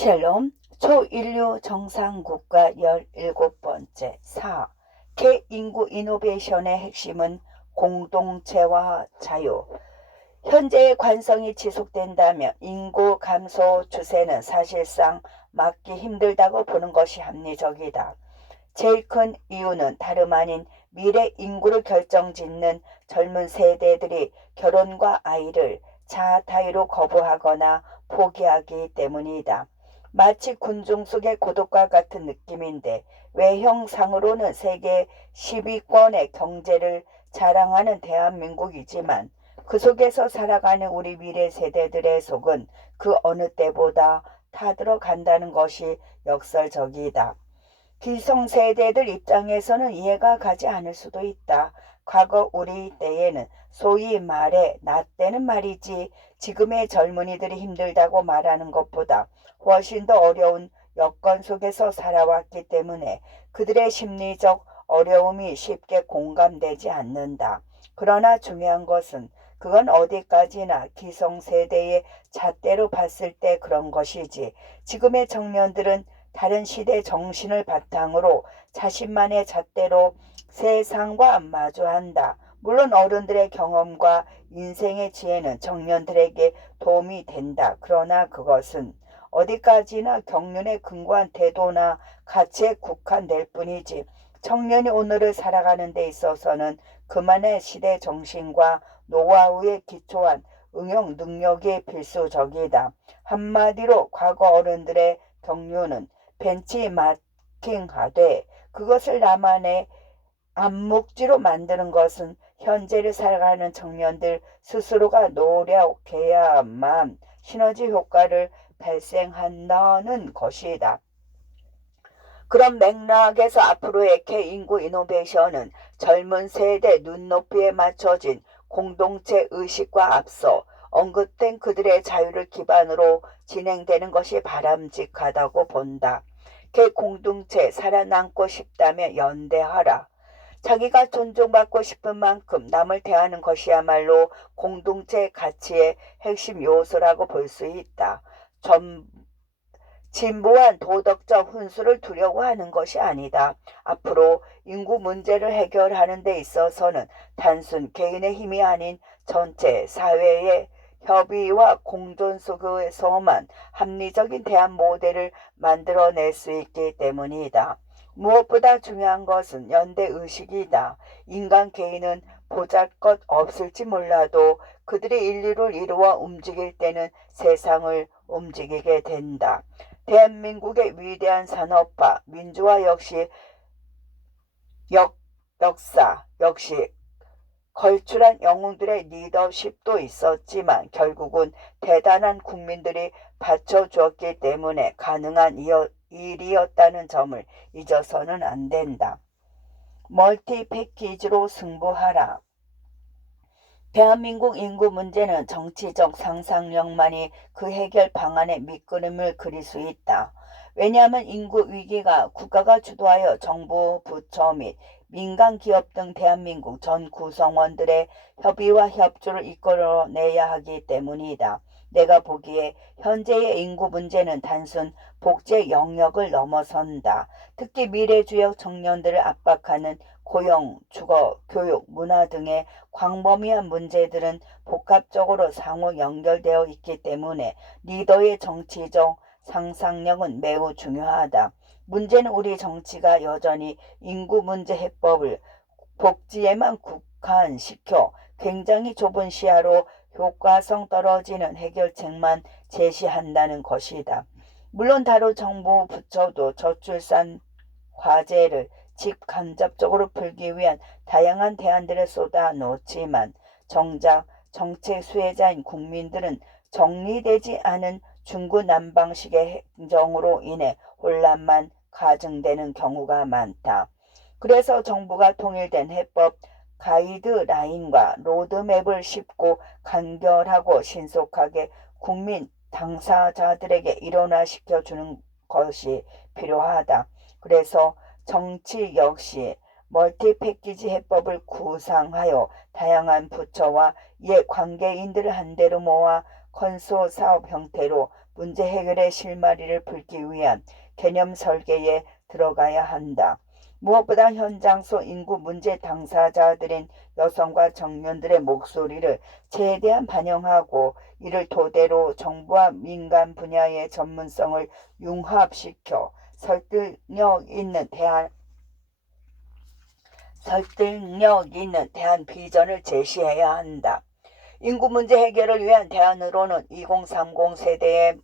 샬롬, 초인류 정상국가 17번째 4. 개인구 이노베이션의 핵심은 공동체와 자유. 현재의 관성이 지속된다면 인구 감소 추세는 사실상 막기 힘들다고 보는 것이 합리적이다. 제일 큰 이유는 다름 아닌 미래 인구를 결정짓는 젊은 세대들이 결혼과 아이를 자아타이로 거부하거나 포기하기 때문이다. 마치 군중 속의 고독과 같은 느낌인데 외형상으로는 세계 10위권의 경제를 자랑하는 대한민국이지만 그 속에서 살아가는 우리 미래 세대들의 속은 그 어느 때보다 타들어간다는 것이 역설적이다. 기성세대들 입장에서는 이해가 가지 않을 수도 있다. 과거 우리 때에는 소위 말해 나 때는 말이지 지금의 젊은이들이 힘들다고 말하는 것보다 훨씬 더 어려운 여건 속에서 살아왔기 때문에 그들의 심리적 어려움이 쉽게 공감되지 않는다. 그러나 중요한 것은 그건 어디까지나 기성세대의 잣대로 봤을 때 그런 것이지 지금의 청년들은 다른 시대 정신을 바탕으로 자신만의 잣대로 세상과 마주한다. 물론 어른들의 경험과 인생의 지혜는 청년들에게 도움이 된다. 그러나 그것은 어디까지나 경륜에 근거한 태도나 가치에 국한될 뿐이지 청년이 오늘을 살아가는 데 있어서는 그만의 시대 정신과 노하우에 기초한 응용 능력이 필수적이다. 한마디로 과거 어른들의 경륜은 벤치마킹하되 그것을 나만의 암묵지로 만드는 것은 현재를 살아가는 청년들 스스로가 노력해야만 시너지 효과를 발생한다는 것이다. 그런 맥락에서 앞으로의 개인구 이노베이션은 젊은 세대 눈높이에 맞춰진 공동체 의식과 앞서 언급된 그들의 자유를 기반으로 진행되는 것이 바람직하다고 본다. 개공동체 살아남고 싶다면 연대하라. 자기가 존중받고 싶은 만큼 남을 대하는 것이야말로 공동체 가치의 핵심 요소라고 볼 수 있다. 진보한 도덕적 훈수를 두려고 하는 것이 아니다. 앞으로 인구 문제를 해결하는 데 있어서는 단순 개인의 힘이 아닌 전체 사회의 협의와 공존 속에서만 합리적인 대안 모델을 만들어낼 수 있기 때문이다. 무엇보다 중요한 것은 연대의식이다. 인간 개인은 보잘것 없을지 몰라도 그들이 인류를 이루어 움직일 때는 세상을 움직이게 된다. 대한민국의 위대한 산업화, 민주화 역시 역사 역시 걸출한 영웅들의 리더십도 있었지만 결국은 대단한 국민들이 바쳐주었기 때문에 가능한 일이었다는 점을 잊어서는 안 된다. 멀티 패키지로 승부하라. 대한민국 인구 문제는 정치적 상상력만이 그 해결 방안의 밑그림을 그릴 수 있다. 왜냐하면 인구 위기가 국가가 주도하여 정부, 부처 및 민간 기업 등 대한민국 전 구성원들의 협의와 협조를 이끌어내야 하기 때문이다. 내가 보기에 현재의 인구 문제는 단순 복제 영역을 넘어선다. 특히 미래주역 청년들을 압박하는 고용, 주거, 교육, 문화 등의 광범위한 문제들은 복합적으로 상호 연결되어 있기 때문에 리더의 정치적 상상력은 매우 중요하다. 문제는 우리 정치가 여전히 인구 문제 해법을 복지에만 국한시켜 굉장히 좁은 시야로 효과성 떨어지는 해결책만 제시한다는 것이다. 물론 다른 정부 부처도 저출산 과제를 직간접적으로 풀기 위한 다양한 대안들을 쏟아놓지만 정작 정책 수혜자인 국민들은 정리되지 않은 중구난방식의 행정으로 인해 혼란만 가중되는 경우가 많다. 그래서 정부가 통일된 해법 가이드라인과 로드맵을 쉽고 간결하고 신속하게 국민 당사자들에게 일원화시켜주는 것이 필요하다. 그래서 정치 역시 멀티 패키지 해법을 구상하여 다양한 부처와 이해 관계인들을 한데로 모아 건소 사업 형태로 문제 해결의 실마리를 풀기 위한 개념 설계에 들어가야 한다. 무엇보다 현장 속 인구 문제 당사자들인 여성과 청년들의 목소리를 최대한 반영하고 이를 토대로 정부와 민간 분야의 전문성을 융합시켜 설득력 있는 대안 비전을 제시해야 한다. 인구 문제 해결을 위한 대안으로는 2030 세대에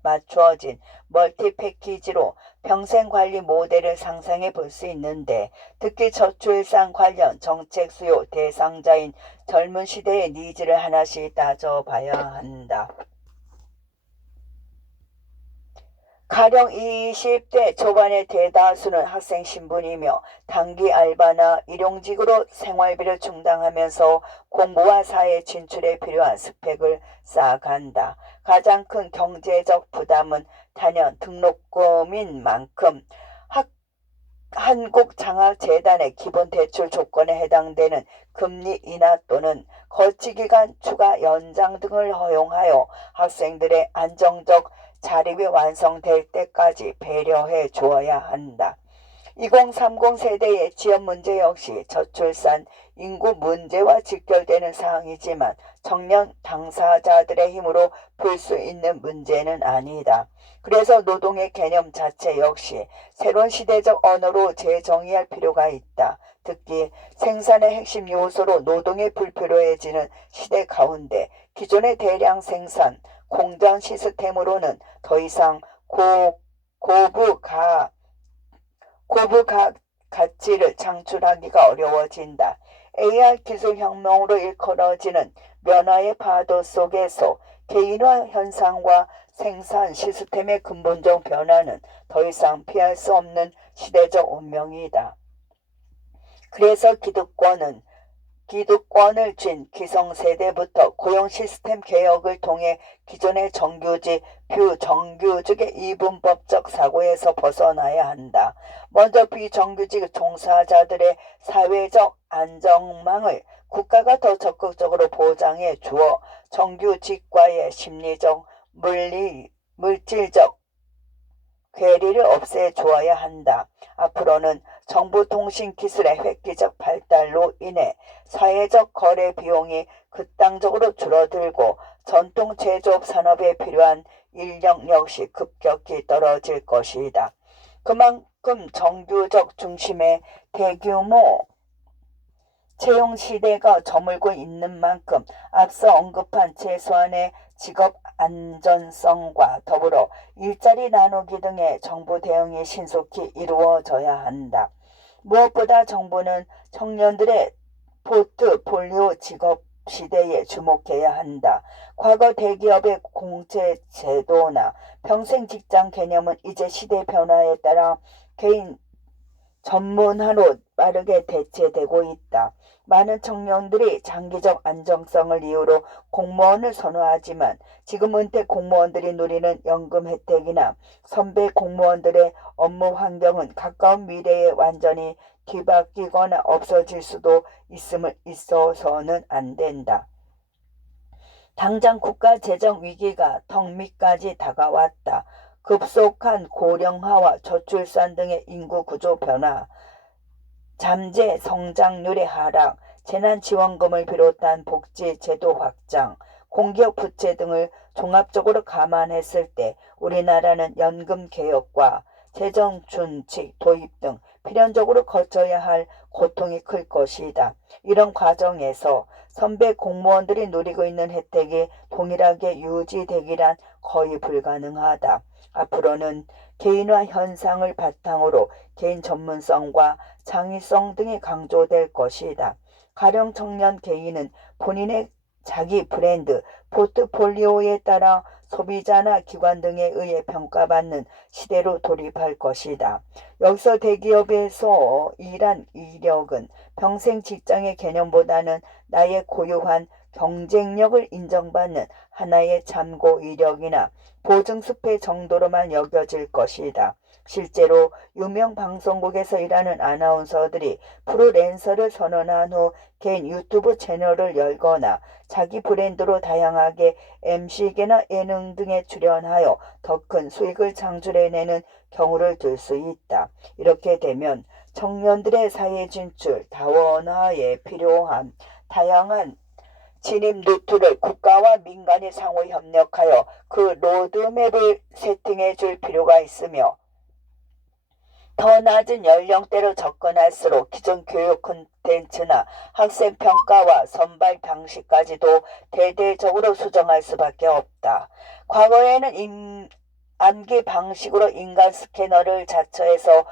맞추어진 멀티 패키지로 평생관리 모델을 상상해 볼 수 있는데, 특히 저출산 관련 정책 수요 대상자인 젊은 시대의 니즈를 하나씩 따져봐야 한다. 가령 20대 초반의 대다수는 학생 신분이며 단기 알바나 일용직으로 생활비를 충당하면서 공부와 사회 진출에 필요한 스펙을 쌓아간다. 가장 큰 경제적 부담은 단연 등록금인 만큼 한국장학재단의 기본대출 조건에 해당되는 금리 인하 또는 거치기간 추가 연장 등을 허용하여 학생들의 안정적 자립이 완성될 때까지 배려해 주어야 한다. 2030 세대의 지원 문제 역시 저출산 인구 문제와 직결되는 사항이지만 청년 당사자들의 힘으로 풀 수 있는 문제는 아니다. 그래서 노동의 개념 자체 역시 새로운 시대적 언어로 재정의할 필요가 있다. 특히 생산의 핵심 요소로 노동이 불필요해지는 시대 가운데 기존의 대량 생산, 공장 시스템으로는 더 이상 고부 가치를 창출하기가 어려워진다. AI 기술 혁명으로 일컬어지는 변화의 파도 속에서 개인화 현상과 생산 시스템의 근본적 변화는 더 이상 피할 수 없는 시대적 운명이다. 그래서 기득권을 쥔 기성세대부터 고용 시스템 개혁을 통해 기존의 정규직, 비정규직의 이분법적 사고에서 벗어나야 한다. 먼저 비정규직 종사자들의 사회적 안정망을 국가가 더 적극적으로 보장해 주어 정규직과의 심리적, 물질적 괴리를 없애주어야 한다. 앞으로는 정보통신기술의 획기적 발달로 인해 사회적 거래 비용이 극단적으로 줄어들고 전통 제조업 산업에 필요한 인력 역시 급격히 떨어질 것이다. 그만큼 정규직 중심의 대규모 채용 시대가 저물고 있는 만큼 앞서 언급한 최소한의 직업 안전성과 더불어 일자리 나누기 등의 정부 대응이 신속히 이루어져야 한다. 무엇보다 정부는 청년들의 포트폴리오 직업 시대에 주목해야 한다. 과거 대기업의 공채 제도나 평생 직장 개념은 이제 시대 변화에 따라 개인 전문화로 빠르게 대체되고 있다. 많은 청년들이 장기적 안정성을 이유로 공무원을 선호하지만 지금 은퇴 공무원들이 누리는 연금 혜택이나 선배 공무원들의 업무 환경은 가까운 미래에 완전히 뒤바뀌거나 없어질 수도 있어서는 안 된다. 당장 국가 재정 위기가 턱 밑까지 다가왔다. 급속한 고령화와 저출산 등의 인구 구조 변화, 잠재 성장률의 하락, 재난지원금을 비롯한 복지 제도 확장, 공기업 부채 등을 종합적으로 감안했을 때 우리나라는 연금 개혁과 재정준칙 도입 등 필연적으로 거쳐야 할 고통이 클 것이다. 이런 과정에서 선배 공무원들이 누리고 있는 혜택이 동일하게 유지되기란 거의 불가능하다. 앞으로는 개인화 현상을 바탕으로 개인 전문성과 창의성 등이 강조될 것이다. 가령 청년 개인은 본인의 자기 브랜드, 포트폴리오에 따라 소비자나 기관 등에 의해 평가받는 시대로 돌입할 것이다. 여기서 대기업에서 일한 이력은 평생 직장의 개념보다는 나의 고유한 경쟁력을 인정받는 하나의 참고 이력이나 보증수패 정도로만 여겨질 것이다. 실제로 유명 방송국에서 일하는 아나운서들이 프로랜서를 선언한 후 개인 유튜브 채널을 열거나 자기 브랜드로 다양하게 MC계나 예능 등에 출연하여 더 큰 수익을 창출해내는 경우를 들 수 있다. 이렇게 되면 청년들의 사회 진출, 다원화에 필요한 다양한 진입 루트를 국가와 민간이 상호 협력하여 그 로드맵을 세팅해 줄 필요가 있으며 더 낮은 연령대로 접근할수록 기존 교육 콘텐츠나 학생 평가와 선발 방식까지도 대대적으로 수정할 수밖에 없다. 과거에는 암기 방식으로 인간 스캐너를 자처해서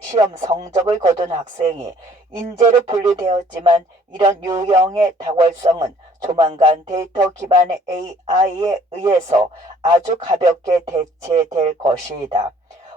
시험 성적을 거둔 학생이 인재로 분류되었지만 이런 유형의 탁월성은 조만간 데이터 기반의 AI에 의해서 아주 가볍게 대체될 것이다.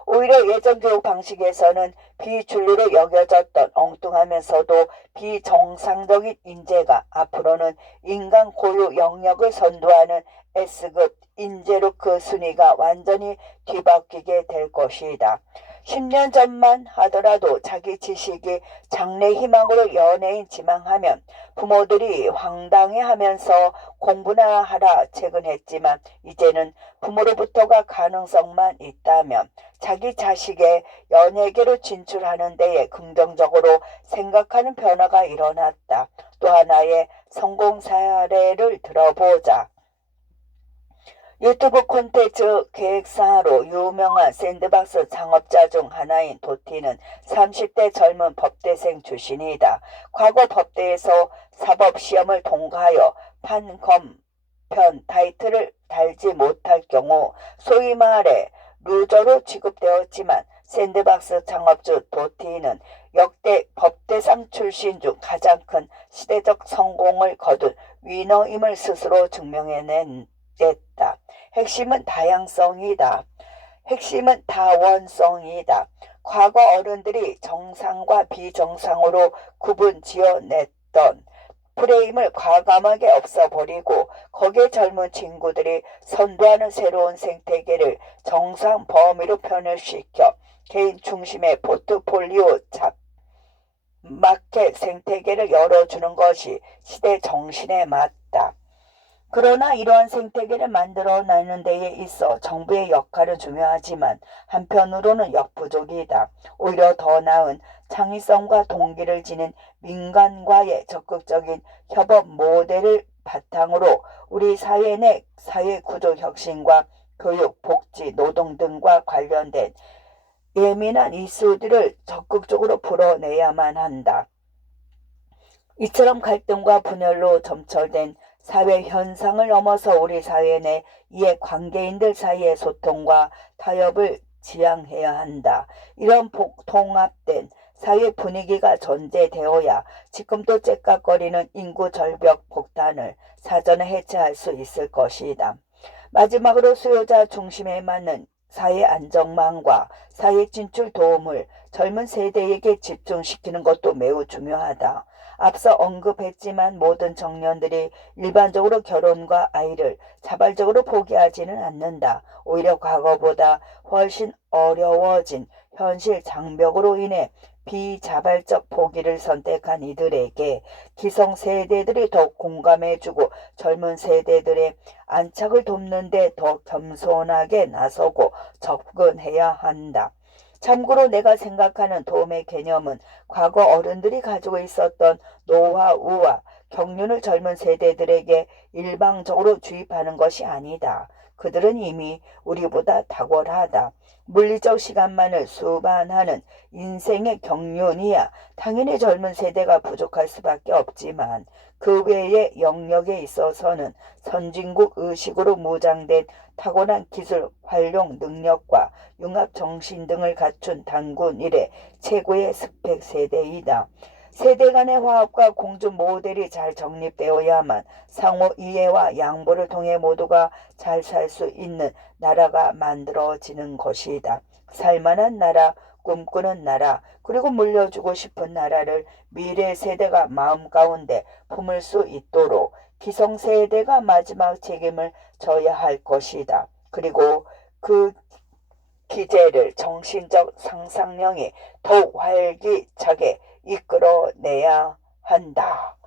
오히려 예전 교육 방식에서는 비준리로 여겨졌던 엉뚱하면서도 비정상적인 인재가 앞으로는 인간 고유 영역을 선도하는 S급 인재로 그 순위가 완전히 뒤바뀌게 될 것이다. 10년 전만 하더라도 자기 지식이 장래 희망으로 연예인 지망하면 부모들이 황당해하면서 공부나 하라 체근했지만 이제는 부모로부터가 가능성만 있다면 자기 자식의 연예계로 진출하는 데에 긍정적으로 생각하는 변화가 일어났다. 또 하나의 성공 사례를 들어보자. 유튜브 콘텐츠 기획사로 유명한 샌드박스 창업자 중 하나인 도티는 30대 젊은 법대생 출신이다. 과거 법대에서 사법시험을 통과하여 판검편 타이틀을 달지 못할 경우 소위 말해 루저로 취급되었지만 샌드박스 창업주 도티는 역대 법대상 출신 중 가장 큰 시대적 성공을 거둔 위너임을 스스로 증명해냈다. 핵심은 다양성이다. 핵심은 다원성이다. 과거 어른들이 정상과 비정상으로 구분 지어냈던 프레임을 과감하게 없애버리고 거기에 젊은 친구들이 선도하는 새로운 생태계를 정상 범위로 편을시켜 개인 중심의 포트폴리오 마켓 생태계를 열어주는 것이 시대 정신에 맞다. 그러나 이러한 생태계를 만들어내는 데에 있어 정부의 역할은 중요하지만 한편으로는 역부족이다. 오히려 더 나은 창의성과 동기를 지닌 민간과의 적극적인 협업 모델을 바탕으로 우리 사회 내 사회구조 혁신과 교육, 복지, 노동 등과 관련된 예민한 이슈들을 적극적으로 풀어내야만 한다. 이처럼 갈등과 분열로 점철된 사회 현상을 넘어서 우리 사회 내 이해 관계인들 사이의 소통과 타협을 지향해야 한다. 이런 통합된 사회 분위기가 존재되어야 지금도 째깍거리는 인구 절벽 폭탄을 사전에 해체할 수 있을 것이다. 마지막으로 수요자 중심에 맞는 사회 안정망과 사회 진출 도움을 젊은 세대에게 집중시키는 것도 매우 중요하다. 앞서 언급했지만 모든 청년들이 일반적으로 결혼과 아이를 자발적으로 포기하지는 않는다. 오히려 과거보다 훨씬 어려워진 현실 장벽으로 인해 비자발적 포기를 선택한 이들에게 기성세대들이 더욱 공감해주고 젊은 세대들의 안착을 돕는 데 더 겸손하게 나서고 접근해야 한다. 참고로 내가 생각하는 도움의 개념은 과거 어른들이 가지고 있었던 노하우와 경륜을 젊은 세대들에게 일방적으로 주입하는 것이 아니다. 그들은 이미 우리보다 탁월하다. 물리적 시간만을 수반하는 인생의 경륜이야 당연히 젊은 세대가 부족할 수밖에 없지만 그 외의 영역에 있어서는 선진국 의식으로 무장된 타고난 기술 활용 능력과 융합 정신 등을 갖춘 단군 이래 최고의 스펙 세대이다. 세대 간의 화합과 공존 모델이 잘 정립되어야만 상호 이해와 양보를 통해 모두가 잘 살 수 있는 나라가 만들어지는 것이다. 살만한 나라, 꿈꾸는 나라, 그리고 물려주고 싶은 나라를 미래 세대가 마음 가운데 품을 수 있도록 기성세대가 마지막 책임을 져야 할 것이다. 그리고 그 기제를 정신적 상상력이 더욱 활기차게 이끌어내야 한다.